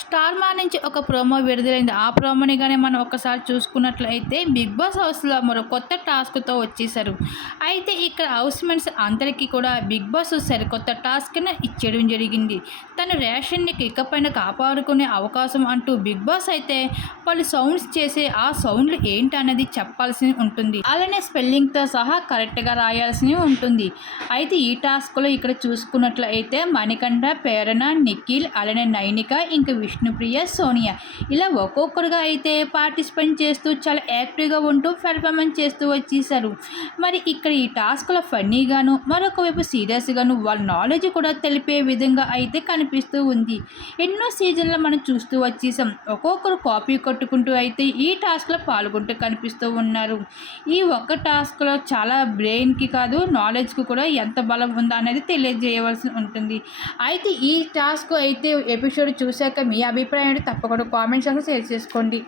Star మా నుంచి ఒక ప్రోమో విడుదలైంది. ఆ ప్రోమోని కానీ మనం ఒకసారి చూసుకున్నట్లయితే బిగ్ బాస్ హౌస్లో మరో కొత్త టాస్క్తో వచ్చేసారు అయితే ఇక్కడ హౌస్ మెంట్స్ అందరికీ కూడా బిగ్ బాస్ సరికొత్త టాస్క్ని ఇచ్చేయడం జరిగింది. తన రేషన్ని ఇకపైన కాపాడుకునే అవకాశం అంటూ బిగ్ బాస్ అయితే వాళ్ళు సౌండ్స్ చేసే ఆ సౌండ్లు ఏంటనేది చెప్పాల్సి ఉంటుంది. అలానే స్పెల్లింగ్తో సహా కరెక్ట్గా రాయాల్సి ఉంటుంది. అయితే ఈ టాస్క్లో ఇక్కడ చూసుకున్నట్లయితే మణికంఠ పేరణ నిఖిల్ అలానే నైనిక ఇంకా విష్ణుప్రియ సోనియా. ఇలా ఒక్కొక్కరుగా అయితే పార్టిసిపేట్ చేస్తూ చాలా యాక్టివ్గా ఉంటూ పెర్ఫార్మెన్స్ చేస్తూ వచ్చేసారు. మరి ఇక్కడ ఈ టాస్క్లో ఫన్నీగాను మరొక వైపు సీరియస్గాను వాళ్ళ నాలెడ్జ్ కూడా తెలిపే విధంగా అయితే కనిపిస్తూ ఉంది. ఎన్నో సీజన్లో మనం చూస్తూ వచ్చేసాం. ఒక్కొక్కరు కాపీ కొట్టుకుంటూ అయితే ఈ టాస్క్లో పాల్గొంటూ కనిపిస్తూ ఉన్నారు. ఈ ఒక్క టాస్క్లో చాలా బ్రెయిన్కి కాదు నాలెడ్జ్కి కూడా ఎంత బలం ఉందో అనేది తెలియజేయవలసి ఉంటుంది. అయితే ఈ టాస్క్ అయితే ఎపిసోడ్ చూశాక మీ అభిప్రాయాన్ని తప్పకుండా కామెంట్స్ షేర్ చేసుకోండి